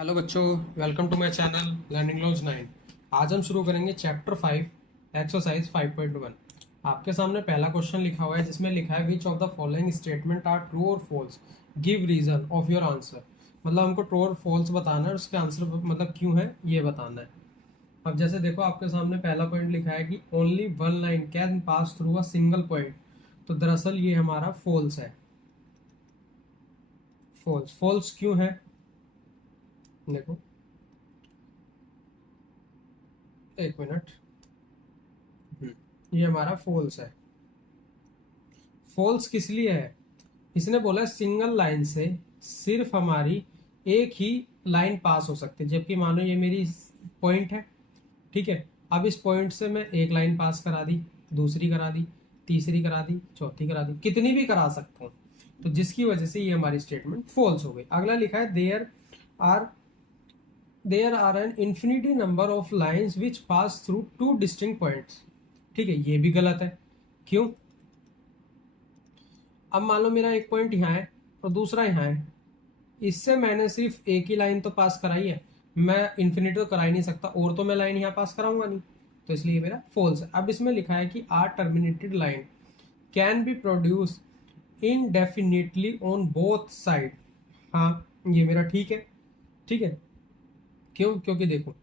Hello बच्चों, welcome to my channel learning laws 9। आज हम शुरू करेंगे चैप्टर 5 एक्सरसाइज 5.1। आपके सामने पहला क्वेश्चन लिखा हुआ है जिसमें लिखा है which of the following statement are true और false, give reason of your answer. मतलब हमको ट्रू और फॉल्स बताना है और उसके आंसर मतलब क्यों है ये बताना है। अब जैसे देखो आपके सामने पहला पॉइंट लिखा है कि only one line can pass through a single point, तो दरअसल ये हमारा फॉल्स है। फॉल्स फॉल्स क्यों है देखो, एक मिनट। ये हमारा फॉल्स है। फॉल्स किस लिए है? इसने बोला सिंगल लाइन से सिर्फ हमारी एक ही लाइन पास हो सकती है, जबकि मानो ये मेरी पॉइंट है। ठीक है, अब इस पॉइंट से मैं एक लाइन पास करा दी, दूसरी करा दी, तीसरी करा दी, चौथी करा दी, कितनी भी करा सकता हूँ, तो जिसकी वजह से ये हमारी स्टेटमेंट फॉल्स हो गई। अगला लिखा है are there are an infinity number of lines which pass through two distinct points. ठीक है, ये भी गलत है। क्यों? अब मान लो मेरा एक पॉइंट यहाँ है और दूसरा यहाँ है, इससे मैंने सिर्फ एक ही लाइन तो पास कराई है, मैं इन्फिनिटी तो करा ही नहीं सकता, और तो मैं लाइन यहाँ पास कराऊंगा नहीं, तो इसलिए मेरा फॉल्स है। अब इसमें लिखा है कि are terminated line can be produce indefinitely on both side. हाँ, ये मेरा ठीक है। ठीक है, क्यों? क्योंकि देखो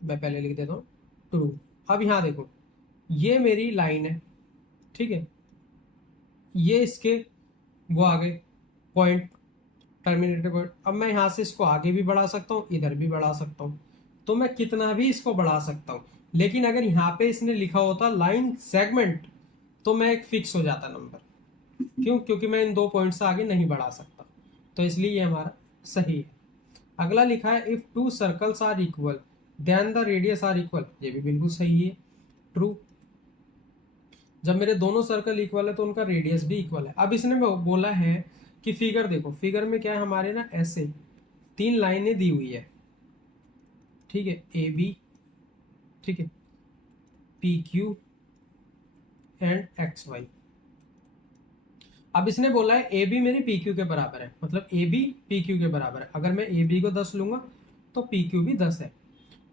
मैं पहले लिख देता हूँ ट्रू। अब यहाँ देखो, ये मेरी लाइन है। ठीक है, ये इसके वो आगे पॉइंट, टर्मिनेटेड पॉइंट। अब मैं यहाँ से इसको आगे भी बढ़ा सकता हूँ, इधर भी बढ़ा सकता हूँ, तो मैं कितना भी इसको बढ़ा सकता हूँ। लेकिन अगर यहाँ पे इसने लिखा होता लाइन सेगमेंट, तो मैं एक फिक्स हो जाता नंबर। क्यों? क्योंकि मैं इन दो पॉइंट से आगे नहीं बढ़ा सकता, तो इसलिए ये हमारा सही है। अगला लिखा है if two circles are equal then the radius are equal. ये भी बिल्कुल सही है, ट्रू। जब मेरे दोनों सर्कल इक्वल है तो उनका रेडियस भी इक्वल है। अब इसने बोला है कि फिगर देखो, फिगर में क्या है हमारे ना, ऐसे तीन लाइनें दी हुई है। ठीक है, ए बी, ठीक है, P Q and X Y. अब इसने बोला है ए बी मेरी पी क्यू के बराबर है, मतलब ए बी पी क्यू के बराबर है। अगर मैं ए बी को 10 लूंगा तो पी क्यू भी 10 है।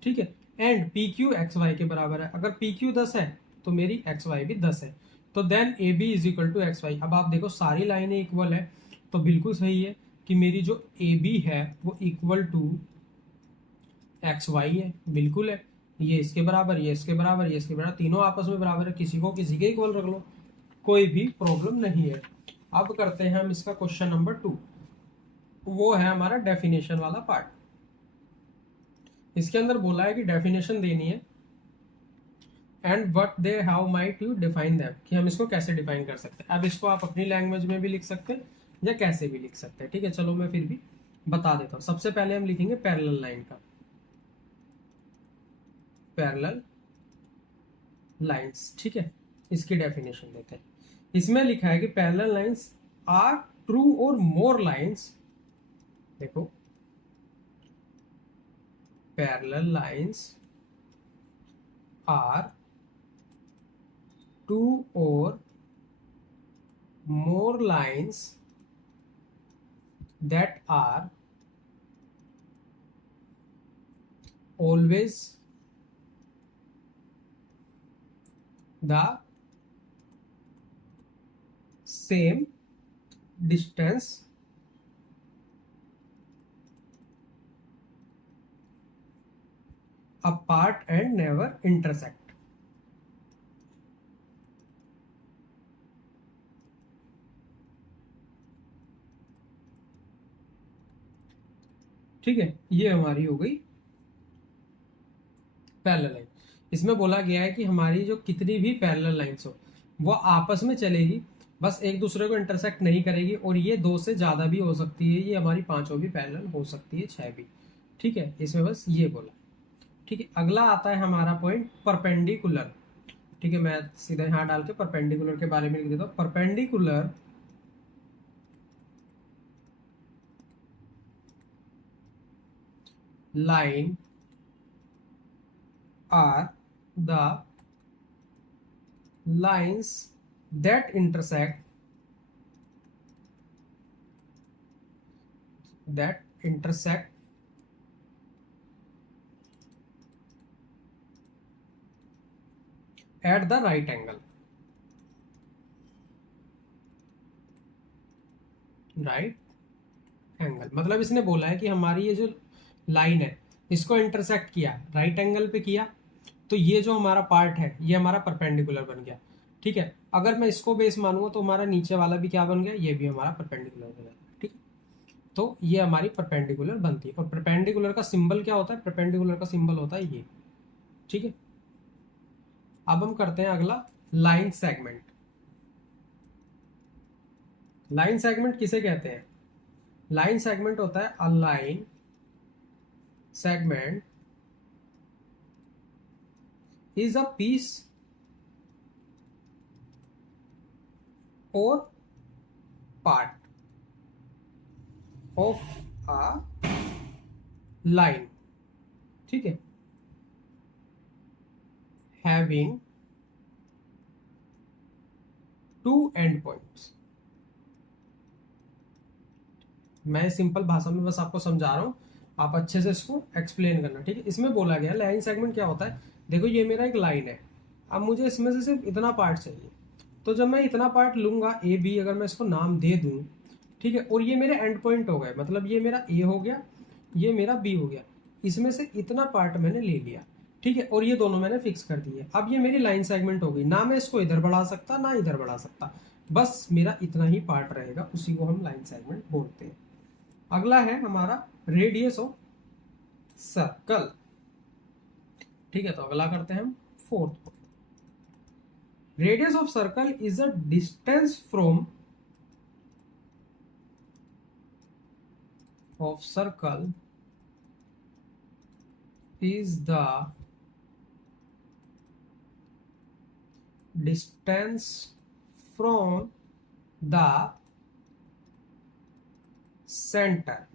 ठीक है, and P Q X Y के बराबर है। अगर पी क्यू 10 है तो मेरी एक्स वाई भी 10 है, तो then A B is equal to X Y. अब आप देखो सारी लाइनें इक्वल है, तो बिल्कुल सही है कि मेरी जो ए बी है वो इक्वल टू एक्स वाई है। बिल्कुल है, ये इसके बराबर, ये इसके बराबर, ये इसके बराबर, तीनों आपस में बराबर है, किसी को किसी के इक्वल रख लो, कोई भी प्रॉब्लम नहीं है। अब करते हैं हम इसका क्वेश्चन नंबर 2। वो है हमारा डेफिनेशन वाला पार्ट। इसके अंदर बोला है कि डेफिनेशन देनी है and what they how might you define them, कि हम इसको कैसे डिफाइन कर सकते हैं। अब इसको आप अपनी लैंग्वेज में भी लिख सकते हैं या कैसे भी लिख सकते हैं। ठीक है, चलो मैं फिर भी बता देता हूँ। सबसे पहले हम लिखेंगे पैरेलल लाइन का, पैरेलल लाइंस। ठीक है, इसकी डेफिनेशन देते हैं। इसमें लिखा है कि पैरेलल लाइंस आर ट्रू और मोर लाइंस, देखो पैरेलल लाइंस आर टू और more lines that are always the same distance apart and never intersect। ठीक है, ये हमारी हो गई पैरेलल लाइन। इसमें बोला गया है कि हमारी जो कितनी भी पैरेलल लाइंस हो वो आपस में चलेगी, बस एक दूसरे को इंटरसेक्ट नहीं करेगी, और ये दो से ज्यादा भी हो सकती है, ये हमारी पांचों भी पैरेलल हो सकती है, 6 भी। ठीक है, इसमें बस ये बोला। ठीक है, अगला आता है हमारा पॉइंट परपेंडिकुलर। ठीक है, मैं सीधा यहाँ डाल के परपेंडिकुलर के बारे में लिख देता हूँ। Perpendicular line are the lines that intersect at the right angle, right angle मतलब इसने बोला है कि हमारी ये जो लाइन है इसको इंटरसेक्ट किया, राइट एंगल पे किया, तो ये जो हमारा पार्ट है ये हमारा परपेंडिकुलर बन गया। ठीक है, अगर मैं इसको बेस मानूंगा तो हमारा नीचे वाला भी क्या बन गया, ये भी हमारा परपेंडिकुलर हो गया। ठीक है, तो ये हमारी परपेंडिकुलर बनती है। और परपेंडिकुलर का सिंबल क्या होता है, परपेंडिकुलर का सिंबल होता है ये। ठीक है, अब हम करते हैं अगला लाइन सेगमेंट। लाइन सेगमेंट किसे कहते हैं, लाइन सेगमेंट होता है a line segment is a piece or part of a line, ठीक है, having two end points। मैं सिंपल भाषा में बस आपको समझा रहा हूं, आप अच्छे से इसको एक्सप्लेन करना। ठीक है, इसमें बोला गया लाइन सेगमेंट क्या होता है, देखो ये मेरा एक लाइन है, अब मुझे इसमें से सिर्फ इतना पार्ट चाहिए, तो जब मैं इतना पार्ट लूंगा ए बी, अगर मैं इसको नाम दे दूं, ठीक है, और ये मेरे एंड पॉइंट हो गए, मतलब ये मेरा ए हो गया, ये मेरा बी हो गया, इसमें से इतना पार्ट मैंने ले लिया। ठीक है, और ये दोनों मैंने फिक्स कर दिए, अब ये मेरी लाइन सेगमेंट हो गई, ना मैं इसको इधर बढ़ा सकता ना इधर बढ़ा सकता, बस मेरा इतना ही पार्ट रहेगा, उसी को हम लाइन सेगमेंट बोलते हैं। अगला है हमारा रेडियस ऑफ सर्कल। ठीक है, तो अगला करते हैं हम fourth point. Radius of circle is a distance from of circle is the distance from the center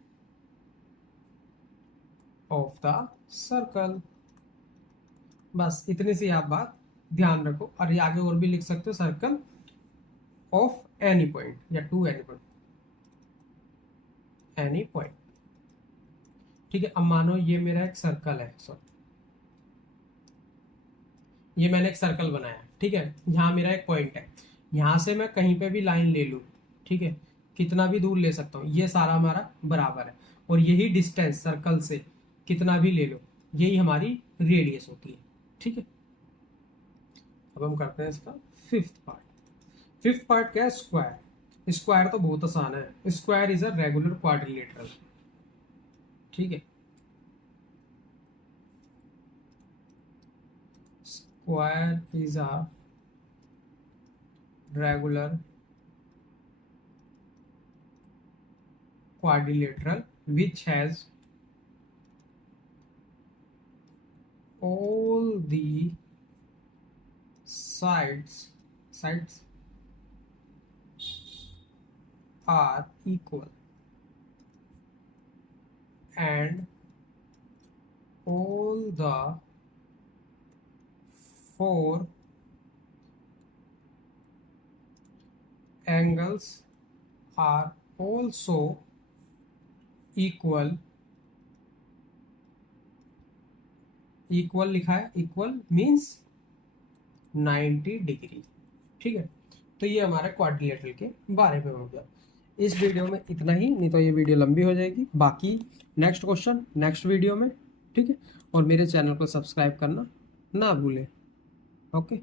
of the circle। बस इतनी सी आप बात ध्यान रखो, और ये आगे और भी लिख सकते हो, सर्कल ऑफ एनी पॉइंट या to any point, any point. ठीक है, अब मानो ये मेरा एक सर्कल है, सॉरी ये मैंने एक सर्कल बनाया, ठीक है, यहाँ मेरा एक पॉइंट है, यहाँ से मैं कहीं पे भी लाइन ले लूँ, ठीक है, कितना भी दूर ले सकता हूँ, ये सारा हमारा बराबर है, और यही डिस्टेंस सर्कल से कितना भी ले लो, यही हमारी रेडियस होती है। ठीक है, अब हम करते हैं इसका फिफ्थ पार्ट। फिफ्थ पार्ट क्या है, स्क्वायर। स्क्वायर तो बहुत आसान है, square is a regular quadrilateral. ठीक है, square is a regular quadrilateral which has all the sides are equal and all the four angles are also equal। Equal लिखा है, इक्वल मीन्स 90 डिग्री। ठीक है, तो ये हमारे क्वाड्रिलेटरल के बारे में हो गया। इस वीडियो में इतना ही, नहीं तो ये वीडियो लंबी हो जाएगी। बाकी नेक्स्ट क्वेश्चन नेक्स्ट वीडियो में। ठीक है, और मेरे चैनल को सब्सक्राइब करना ना भूलें। ओके।